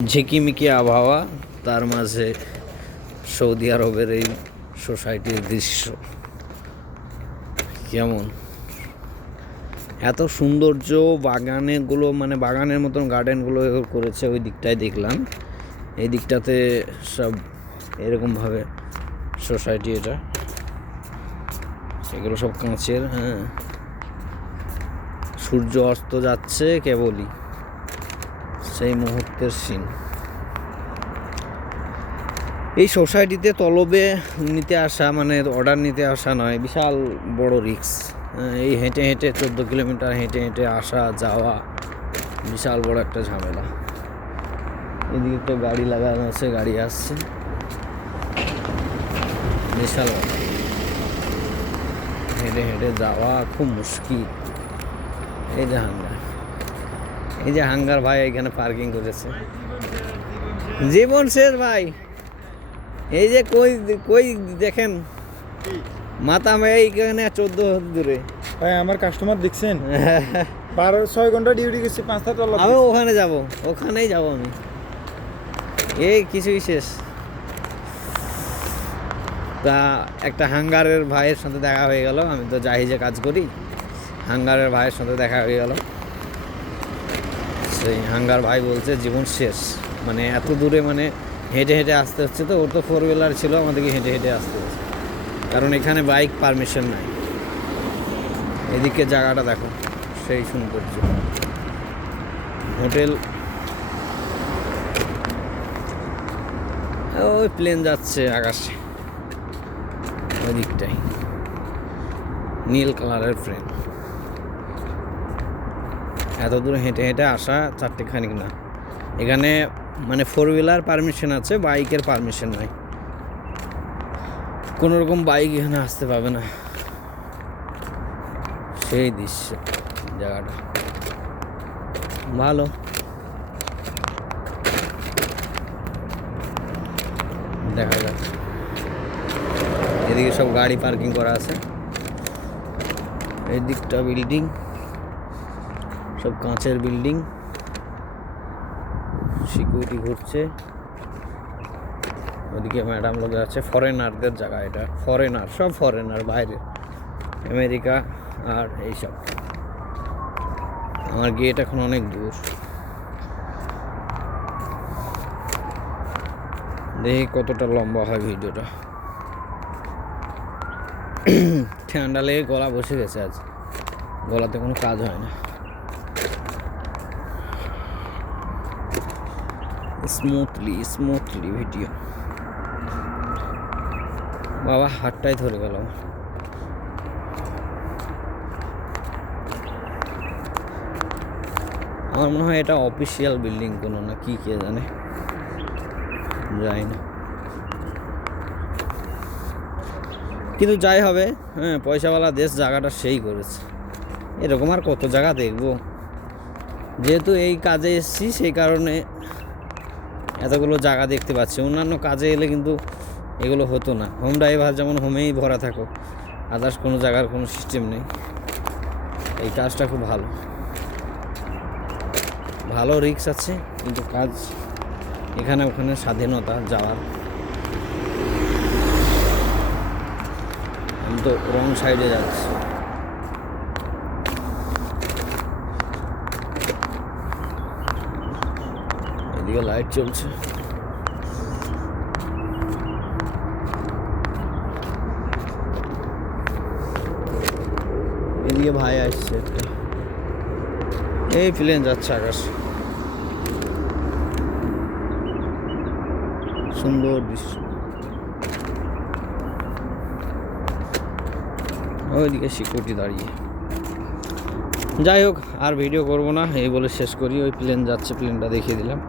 ঝিকিমিকি আবহাওয়া, তার মাঝে সৌদি আরবের এই সোসাইটির দৃশ্য কেমন, এত সৌন্দর্য। বাগানেগুলো মানে বাগানের মতন গার্ডেনগুলো করেছে, ওই দিকটায় দেখলাম। এই দিকটাতে সব এরকমভাবে সোসাইটি, এটা সেগুলো সব কাঁচের। হ্যাঁ, সূর্য অস্ত যাচ্ছে কেবলই, সেই মুহূর্তের সিন। এই সোসাইটিতে তলবে নিতে আসা মানে অর্ডার নিতে আসা নয়, বিশাল বড় রিস্ক। এই হেঁটে হেঁটে 14 কিলোমিটার হেঁটে হেঁটে আসা যাওয়া বিশাল বড় একটা ঝামেলা। এদিকে একটা গাড়ি লাগানো আছে, গাড়ি আসছে, বিশাল হেঁটে হেঁটে যাওয়া খুব মুশকিল। এই যে হাঙ্গার ভাই এখানে পার্কিং করেছে। জীবন শেষ ভাই। এই যে কই কই দেখেন মাথা এইখানে 14 দূরে। ভাই আমার কাস্টমার দেখছেন 12-6 ঘন্টা ডিউটি গেছি, 5টা তলা। আমি ওখানে যাব, ওখানেই যাব আমি। এই কিছুই শেষ। তা একটা হাঙ্গারের ভাইয়ের সাথে দেখা হয়ে গেল। আমি তো জাহাজে কাজ করি, হাঙ্গারের ভাইয়ের সাথে দেখা হয়ে গেল। সেই হাঙ্গার ভাই বলছে জীবন শেষ, মানে এত দূরে মানে হেঁটে হেঁটে আসতে হচ্ছে। তো ওর তো 4 হুইলার ছিল, আমাদেরকে হেঁটে হেঁটে আসতে হচ্ছে, কারণ এখানে বাইক পারমিশন নাই। এদিকে জায়গাটা দেখো, সেই সৌন্দর্য। হোটেল, ওই প্লেন যাচ্ছে আকাশে, ওই দিকটাই নীল কালারের প্লেন। এত দূর হেঁটে হেঁটে আসা 4টে খানিক না। এখানে মানে 4 হুইলার পারমিশন আছে, বাইকের পারমিশন নাই। কোনো রকম বাইক এখানে আসতে পাবে না। সেই দৃশ্য, জায়গাটা ভালো। দেখা যাক, এদিকে সব গাড়ি পার্কিং করা আছে। এই দিকটা বিল্ডিং, সব কাঁচের বিল্ডিং, সিকিউরিটি ঘুরছে। ওদিকে ম্যাডাম লোক আছে, ফরেনারদের জায়গা এটা। ফরেনার, সব ফরেনার, বাইরে আমেরিকা আর এইসব। আমার গেট এখন অনেক দূর, দেখি কতটা লম্বা হয় ভিডিওটা। ঠান্ডা লেগে গলা বসে গেছে, আজ গলাতে কোনো কাজ হয় না। Smoothly video. বাবা হাতটাই ধরে গেল। আমার মনে হয় এটা অফিসিয়াল বিল্ডিং কোনো না, কি কে জানে, যাই না। কিন্তু যাই হবে, হ্যাঁ, পয়সাওয়ালা দেশ, জায়গাটা সেই করেছে। এরকম আর কত জায়গা দেখবো। যেহেতু এই কাজে এসেছি, সেই কারণে এতগুলো জায়গা দেখতে পাচ্ছি। অন্যান্য কাজে এলে কিন্তু এগুলো হতো না। হোম ড্রাইভার যেমন হোমেই ভরা থাকো, আদার্স কোনো জায়গার কোনো সিস্টেম নেই। এই কাজটা খুব ভালো, ভালো রিস্ক আছে, কিন্তু কাজ এখানে ওখানে স্বাধীনতা যাওয়ার। আমি তো রং সাইডে যাচ্ছি। এদিকে লাইট চলছে। এদিকে ভাই আসছে একটা, এই প্লেন যাচ্ছে আকাশ, সুন্দর দৃশ্য। ওইদিকে সিকিউরিটি দাঁড়িয়ে। যাই হোক, আর ভিডিও করব না, এই বলে শেষ করি। ওই প্লেন যাচ্ছে, প্লেনটা দেখিয়ে দিলাম।